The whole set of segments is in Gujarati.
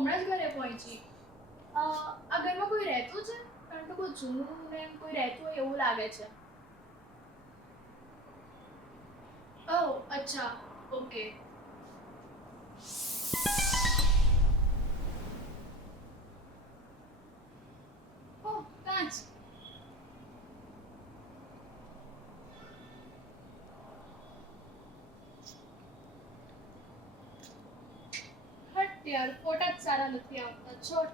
હમણાં જ ઘરે પહોંચી. આ ઘરમાં કોઈ રહેતું છે? કારણ કે બહુ જૂનું ને કોઈ રહેતું હોય એવું લાગે છે. ઓહ અચ્છા, ઓકે. ઓહ કાચ. હટ યાર, ફોટા જ સારા નથી આવતા. છોડ.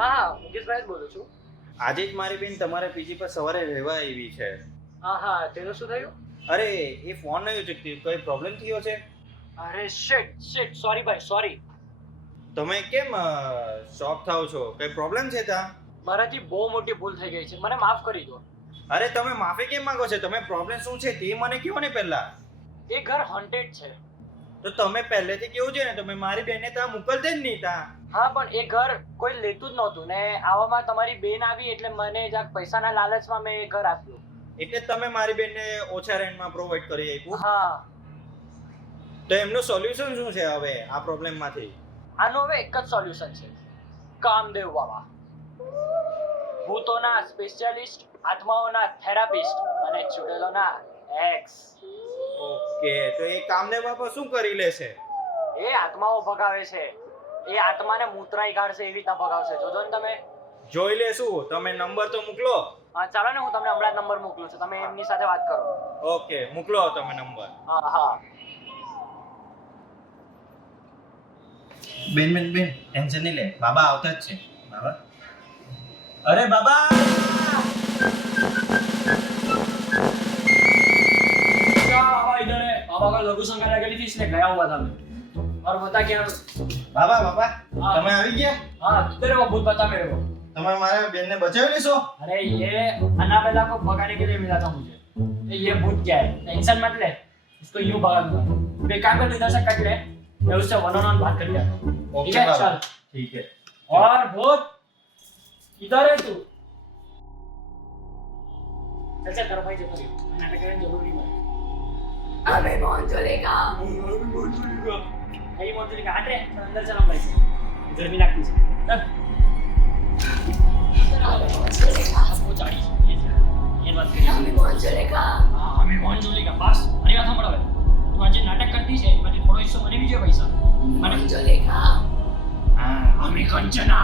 હા, મુકેશભાઈ જ બોલું છું. આજે જ મારી બેન તમારા પીજી પર સવારે રહેવા આવી છે. હા, તેનું શું થયું? અરે એ ફોન નહીં ઉચકતી, કોઈ પ્રોબ્લેમ થયો છે? અરે શિટ, સોરી ભાઈ, સોરી. તમે કેમ શોક થાવ છો? કઈ પ્રોબ્લેમ છે ત્યાં? મારાથી બહુ મોટી ભૂલ થઈ ગઈ છે, મને માફ કરી દો. અરે તમે માફી કેમ માંગો છો? તમે પ્રોબ્લેમ શું છે તે મને કહો ને પહેલા. એ ઘર હોન્ટેડ છે. તો તમે પહેલેથી કેવું છે ને, તમે મારી બેનને ત્યાં મોકલતે જ નહીં ત્યાં. હા, પણ એ ઘર કોઈ લેતું જ નહોતું ને આવામાં તમારી બેન આવી એટલે મને જરાક પૈસાના લાલચમાં મેં એ ઘર આપ્યું. એટલે તમે મારી બેનને ઓછા રેન્ટમાં પ્રોવાઈડ કરી આપ્યું. હા. તો એમનું સોલ્યુશન શું છે હવે આ પ્રોબ્લેમમાંથી? આનું હવે એક જ સોલ્યુશન છે, કામદેવ બાબા. ભૂતોના સ્પેશિયાલિસ્ટ, આત્માઓના થેરાપિસ્ટ અને ચુડેલોના એક્સ. ઓકે, તો એ કામદેવ બાપા શું કરી લેશે? એ આત્માઓ ભગાવે છે. એ આત્માને મૂતરાઈ કાઢશે એવી રીતના ભગાવશે. જોજો ને તમે. જોઈ લેશું. તમે નંબર તો મોકલો. હા, ચાલો ને હું તમને હમણાં જ નંબર મોકલું છું, તમે એમની સાથે વાત કરો. ઓકે, મોકલો તમે નંબર. હા. બેન ટેન્શન નહીં લે, બાબા આવતા જ છે. બાબા, અરે બાબા, बाबा का लघु संख्या लगेली थी इसलिए गया हुआ था मैं और बता क्या બાબા हाँ। તમે આવી ગયા? हाँ तेरे को भूत बता मेरे को તમે મારા બેનને બચાવી લેશો? अरे ये अनाबेला को भगाने के लिए मिला था मुझे ये भूत क्या है टेंशन मत ले इसको यूं भगा दूंगा तो एक काम कर तू इधर से कट ले मैं उससे वन ऑन वन बात कर लिया ठीक है चल ठीक है और भूत इधर है तू चल करो भाई जब नाटक करने जरूरी है अबे कौन चलेगा? कहीं मोटली का हट रे अंदर चला भाई गर्मी लगती है चल कौन चलेगा? वो जाड़ी ये बात करिए हमें कौन चलेगा? हाँ हमें कौन जोड़ेगा बस મારી વાત સાંભળો હવે તું આજે નાટક કરતી છે એમાંથી થોડો હિસ્સો મને બી જોઈએ પૈસા कौन चलेगा? હા અમે કંચના